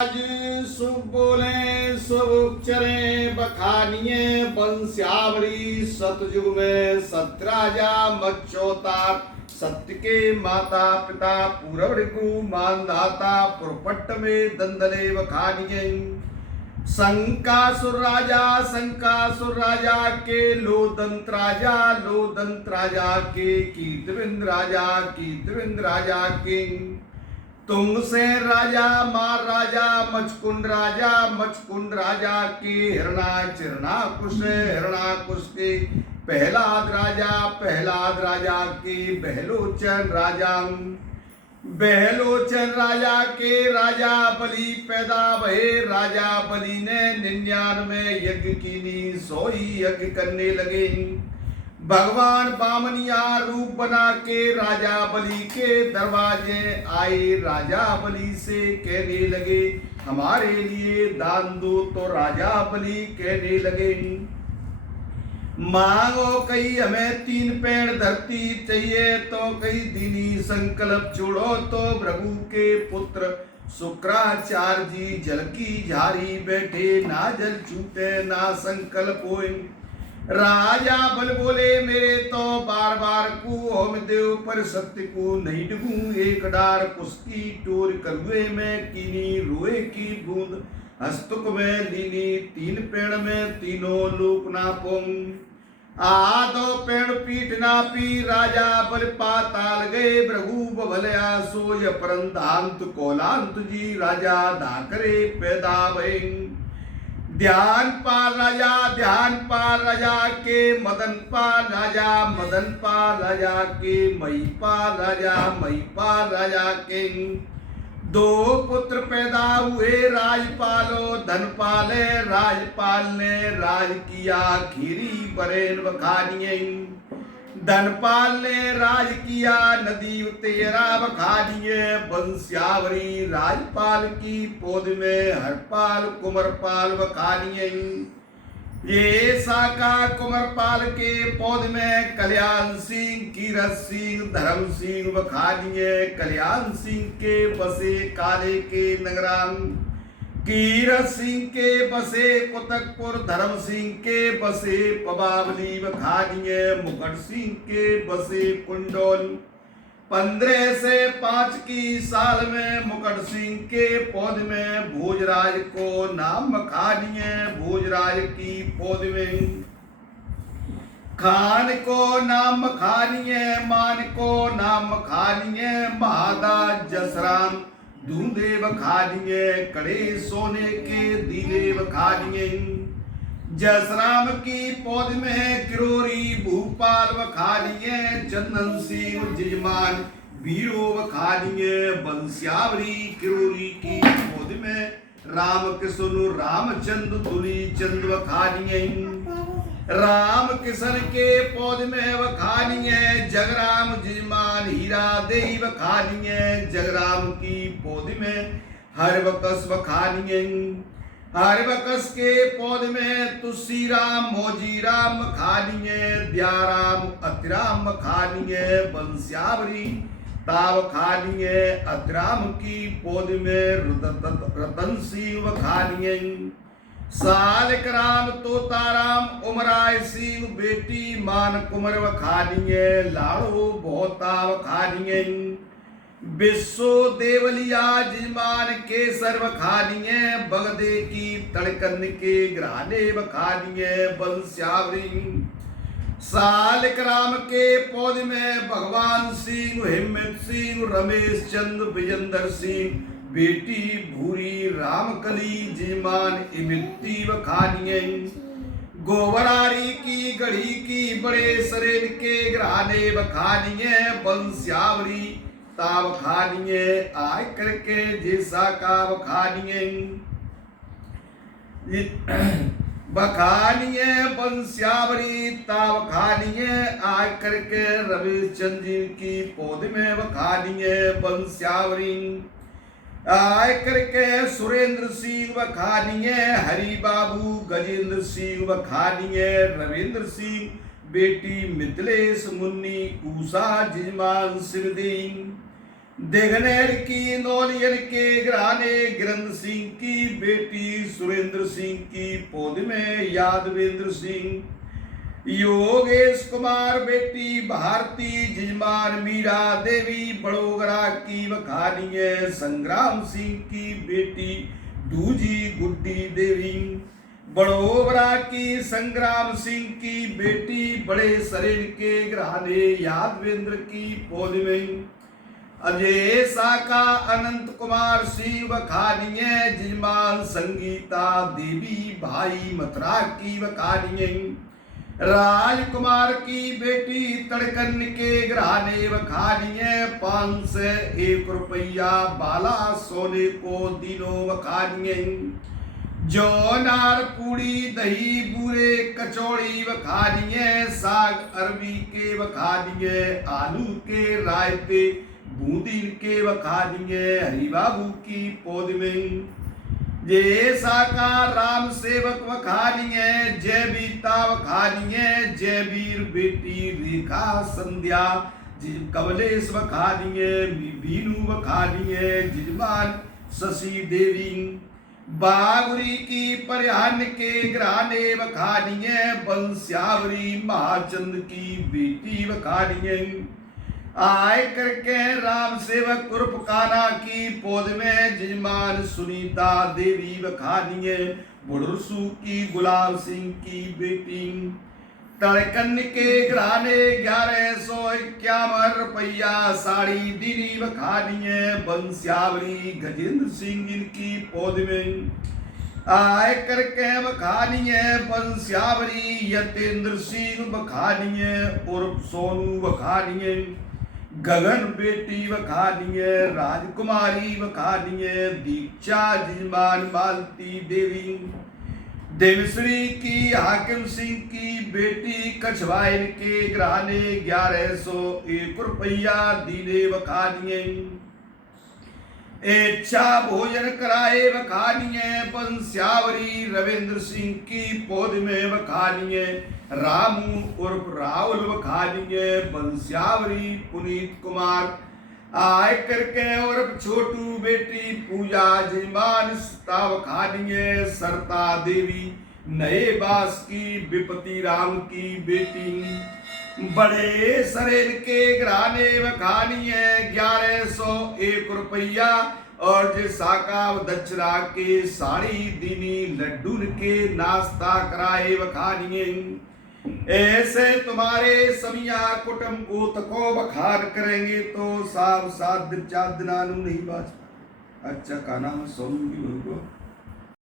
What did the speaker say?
आज शुभ बोले शुभ उच्चरे बखानिए बंश्यावरी सतयुग में सतराजा मच्चोतार सत्य के माता पिता पूरब ऋगु मानदाता पुरपट्ट में दंदले बखानिए शंकासुर राजा के लोदंत राजा के कीर्तिविंद राजा के तुंगसेन राजा मार राजा मचकुंड राजा के हिरणाकुश के प्रहलाद राजा के बहलोचन राजा के राजा बलि पैदा भये। राजा बलि ने 99 यज्ञ कीनी 100 यज्ञ करने लगे। भगवान बामनिया रूप बना के राजा बलि के दरवाजे आए। राजा बलि से कहने लगे हमारे लिए दान दो। तो राजा बलि कहने लगे मांगो कहीं हमें 3 पेड़ धरती चाहिए तो कहीं दीनी संकल्प छोड़ो। तो भृगु के पुत्र शुक्राचार्य जी जल की झारी बैठे, ना जल छूटे ना संकल्प होए। राजा बल बोले मेरे तो बार बार को होम देव पर सत्य को नहीं डूबूं। एक डार पुष्की टोर करुए में कीनी रोए की बूंद हस्तुक में लीनी। 3 पेड़ में तीनों लोक ना पोंग। आदो पेड़ पीठ ना पी राजा बल पाताल गए। भृगु भलया सोय परंतांत कोलांत जी राजा धाकरे पैदा भय। ध्यान पाल राजा के मदन पाल राजा के महिपाल राजा के 2 पुत्र पैदा हुए। राजपालो धनपाले राजपाल ने राज किया खीरी बरेन बखानिये। धनपाल ने राज किया नदी तेरा बखानिये। बंश्यावरी राजपाल की पौध में हरपाल कुमरपाल बखानिये। ये शाखा कुमरपाल के पौध में कल्याण सिंह कीरत सिंह धर्म सिंह बखानिये। कल्याण सिंह के बसे काले के नगराम, कीरत सिंह के बसे कुतकपुर, धर्म सिंह के बसे पबावली बखानिये। मुकुट सिंह के बसे कुंडोल। 15 से 5 की साल में मुकुट सिंह के पौध में भोजराज को नाम बखानिये। भोजराज की पौध में खान को नाम बखानिये। मान को नाम बखानिये। महादास जसराम दूधे बखानिये। कड़े सोने के दीने बखानिये। जसराम की पौध में किरोरी भूपाल बखानिये। चंदन सिंह जजमान बीरो बखानिये। बंश्यावरी किरोरी की पौध में राम किशन रामचंद्र दुली चंद बखानिये। राम किशन के पौध में बखानिये। जगराम जजमान हीरा देई बखानिये। जगराम की पौध में हरबकस बखानिये। हरबकस के पौध में तुलसीराम मोजीराम बखानिये। दयाराम अतिराम बखानिये। बंश्यावरी ताव बखानिये। अतिराम की पौध में रतन सिंह बखानिये। सालक राम तोताराम उमराय सिंह बेटी मान कुमर बखानिये। लाड़ो बहुता बखानिये। विश्व देवलिया जजमान केसर बखानिये। बगदे की तड़कन के घराने बखानिये। बंश्यावरी सालक राम के पौध में भगवान सिंह हिम्मत सिंह रमेश चंद्र विजेंद्र सिंह बेटी भूरी रामकली जजमान इमित्ती बखानिये। गोवरारी की गढ़ी की बड़े सरेन के घराने बखानिये। बंश्यावरी ताव खानिये। आय करके जैसा का बखानिये। बखानिये बंश्यावरी ताव खानिये। आय करके रविचंद्र जी की पौध में बखानिये। बंश्यावरी आय करके सुरेंद्र सिंह बखानिये। हरि बाबू गजेंद्र सिंह बखानिये। रविंद्र सिंह बेटी मिथिलेश मुन्नी उषा जजमान सिरदीन। देगनेर की नौलियन के घराने गिरंद सिंह की बेटी सुरेंद्र सिंह की पौध में यादवेंद्र सिंह। योगेश कुमार बेटी भारती जिजमान मीरा देवी बड़ोगरा की वखानिये। संग्राम सिंह की बेटी दूजी गुड्डी देवी बड़ोबरा की। संग्राम सिंह की बेटी बड़े शरीर के घराने यादवेंद्र की पौध में। अजय साका अनंत कुमार सिंह वखानिये। जिजमान संगीता देवी भाई मथुरा की वखानिये। राजकुमार की बेटी तड़कन के घराने वखानिये। 501 रुपया बाला सोने को दिनों वखानिये। जौनार पूड़ी दही बूरे कचौड़ी वखानिये। साग अरबी के वखानिये। आलू के रायते बूंदीन के वखानिये। हरि बाबू की पौध में। जय साका राम सेवक वखानिये। जय बीता वखानिये। जय वीर बेटी रेखा संध्या कमलेश वखानिये। बीनू वखानिये। जिजमान शशि देवी बागुरी की परिहान के घराने वखानिये। बंस्यावरी महाचंद की बेटी वखानिये। आय करके राम सेवक उर्फ काना की पौध में। जिजमान सुनीता देवी वखानिये। बुढ़रसू की गुलाब सिंह की बेटी। तड़कन के घराने 1151 रुपया साड़ी दीनी वखानिये। बंस्यावरी गजेंद्र सिंह इनकी पौध में। आय करके वखानिये। बंस्यावरी यतेंद्र सिंह वखानिये उर्फ सोनू वखानिये। गगन बेटी वखानिये। राजकुमारी वखानिये। दीक्षा जिजमान मालती देवी। देवश्री की हाकिम सिंह की बेटी कछवाइन के घराने 1101 रुपया दीने वखानिये। इच्छा भोजन कराए वखानिये। बंस्यावरी रविंद्र सिंह की पौध में वखानिये। रामू उर्फ राहुल वखानिये। बंस्यावरी पुनीत कुमार आय करके उर्फ छोटू बेटी पूजा जिजमान सीता वखानिये। सरता देवी नए बास की विपति राम की बेटी। बड़े शरीर के घराने वखानिये 1101 रुपया। और जे साका दक्षरा के साड़ी दीनी लड्डून के नाश्ता कराए वखानिये। ऐसे तुम्हारे समिया कुटुंब को तको बखार करेंगे तो साब साध चादनानु नहीं बाज। अच्छा का नाम सोनू की